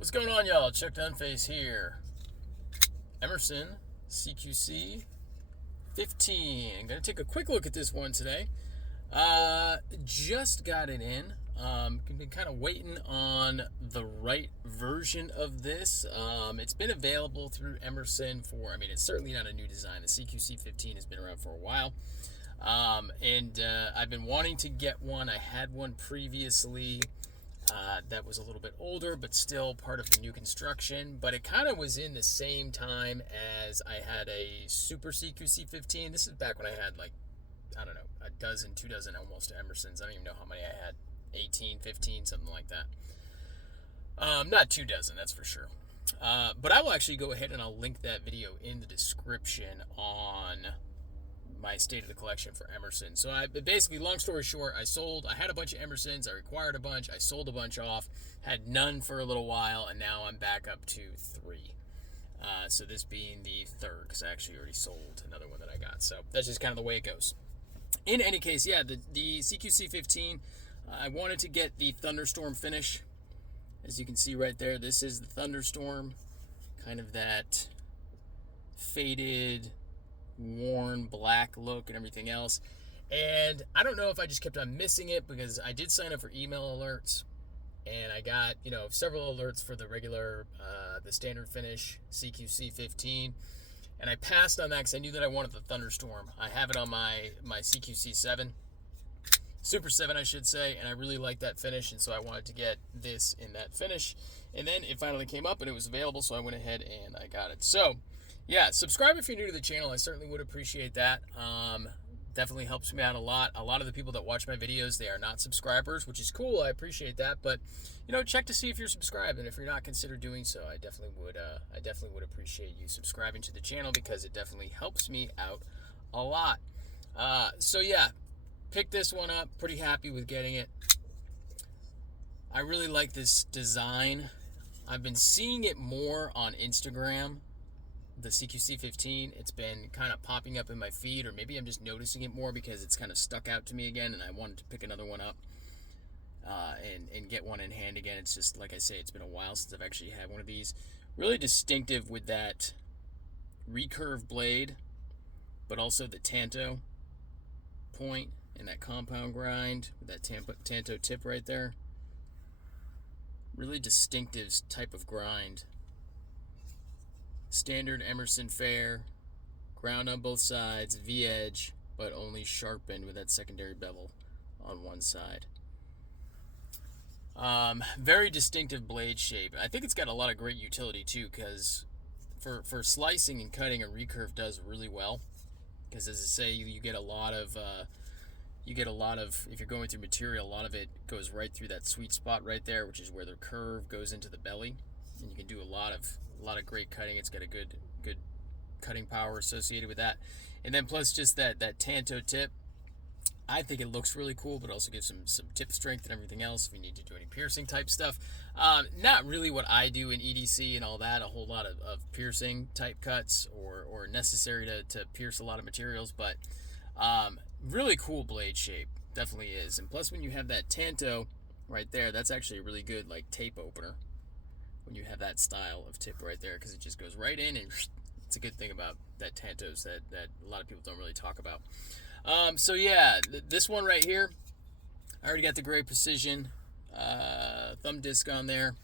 What's going on, y'all? Chuck Dunface here. Emerson CQC-15. I'm going to take a quick look at this one today. Just got it in. Been kind of waiting on the right version of this. It's been available through Emerson for, it's certainly not a new design. The CQC-15 has been around for a while. I've been wanting to get one. I had one previously that was a little bit older, but still part of the new construction. But it kind of was in the same time as I had a Super CQC-15. This is back when I had a dozen, 2 dozen almost Emersons. I don't even know how many I had. 18, 15, something like that. Not 2 dozen, that's for sure. But I will actually go ahead and I'll link that video in the description on my state of the collection for Emerson. So basically, long story short, I had a bunch of Emersons, I required a bunch, I sold a bunch off, had none for a little while, and now I'm back up to 3. So this being the third, because I actually already sold another one that I got. So that's just kind of the way it goes. In any case, yeah, the CQC-15, I wanted to get the Thunderstorm finish. As you can see right there, this is the Thunderstorm, kind of that faded, worn black look and everything else. And I don't know if I just kept on missing it because I did sign up for email alerts and I got several alerts for the regular the standard finish CQC-15, and I passed on that because I knew that I wanted the Thunderstorm. I have it on my CQC-7, Super 7 I should say, and I really like that finish, and so I wanted to get this in that finish. And then it finally came up and it was available, so I went ahead and I got it. So yeah, subscribe if you're new to the channel. I certainly would appreciate that. Definitely helps me out a lot. A lot of the people that watch my videos, they are not subscribers, which is cool. I appreciate that. But check to see if you're subscribed, and if you're not, consider doing so. I definitely would appreciate you subscribing to the channel because it definitely helps me out a lot. So yeah, picked this one up. Pretty happy with getting it. I really like this design. I've been seeing it more on Instagram. The CQC-15, it's been kind of popping up in my feed, or maybe I'm just noticing it more because it's kind of stuck out to me again and I wanted to pick another one up and get one in hand again. It's just, like I say, it's been a while since I've actually had one of these. Really distinctive with that recurve blade, but also the tanto point and that compound grind with that tanto tip right there. Really distinctive type of grind. Standard Emerson fare, ground on both sides, V-edge, but only sharpened with that secondary bevel on one side. Very distinctive blade shape. I think it's got a lot of great utility too, because for slicing and cutting, a recurve does really well. Because as I say, you get a lot of if you're going through material, a lot of it goes right through that sweet spot right there, which is where the curve goes into the belly, and you can do a lot of great cutting. It's got a good cutting power associated with that, and then plus just that tanto tip. I think it looks really cool, but also gives some tip strength and everything else if you need to do any piercing type stuff. Not really what I do in EDC and all that, a whole lot of piercing type cuts or necessary to pierce a lot of materials, but really cool blade shape, definitely is. And plus when you have that tanto right there, that's actually a really good tape opener when you have that style of tip right there, because it just goes right in, and it's a good thing about that tantos that a lot of people don't really talk about. So yeah, this one right here, I already got the great precision thumb disc on there,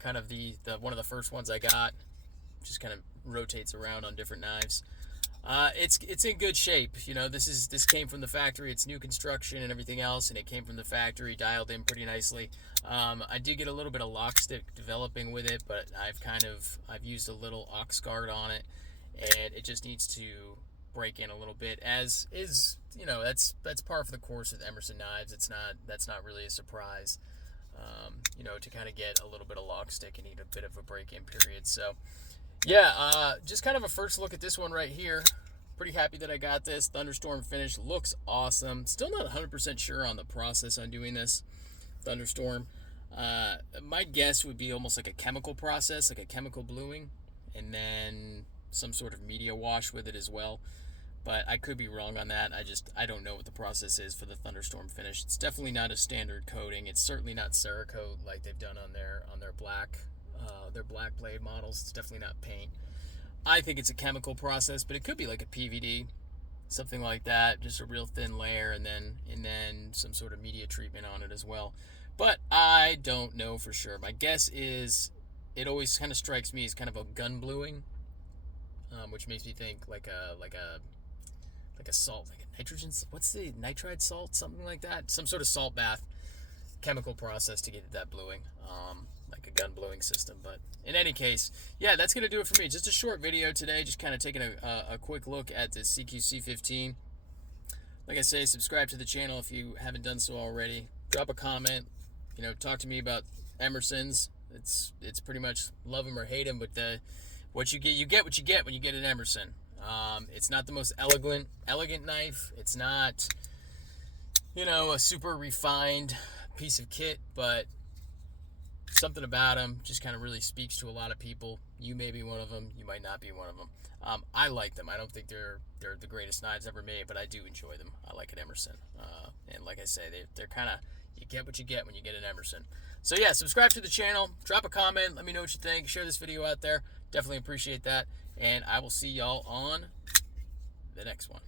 kind of the one of the first ones I got. Just kind of rotates around on different knives. It's in good shape. This came from the factory. It's new construction and everything else, and it came from the factory, dialed in pretty nicely. I did get a little bit of lock stick developing with it, but I've used a little ox guard on it, and it just needs to break in a little bit. As is, that's par for the course with Emerson knives. That's not really a surprise. To kind of get a little bit of lock stick and need a bit of a break-in period. So yeah, just kind of a first look at this one right here. Pretty happy that I got this. Thunderstorm finish looks awesome. Still not 100% sure on the process on doing this Thunderstorm. My guess would be almost like a chemical process, like a chemical bluing, and then some sort of media wash with it as well. But I could be wrong on that. I don't know what the process is for the Thunderstorm finish. It's definitely not a standard coating. It's certainly not Cerakote like they've done on their black They're black blade models. It's definitely not paint. I think it's a chemical process, but it could be like a PVD, something like that, just a real thin layer, and then some sort of media treatment on it as well. But I don't know for sure. My guess is it always kind of strikes me as kind of a gun bluing, which makes me think like a salt, like a nitrogen. What's the nitride salt? Something like that. Some sort of salt bath chemical process to get that bluing, like a gun bluing system. But in any case, yeah, that's gonna do it for me. Just a short video today, just kind of taking a quick look at the CQC-15. Like I say, subscribe to the channel if you haven't done so already. Drop a comment. Talk to me about Emersons. It's pretty much love them or hate them, but what you get what you get when you get an Emerson. It's not the most elegant knife. It's not, a super refined piece of kit, but something about them just kind of really speaks to a lot of people. You may be one of them. You might not be one of them. I like them. I don't think they're the greatest knives ever made, but I do enjoy them. I like an Emerson. And like I say, they're kind of, you get what you get when you get an Emerson. So yeah, subscribe to the channel, drop a comment, let me know what you think, share this video out there. Definitely appreciate that. And I will see y'all on the next one.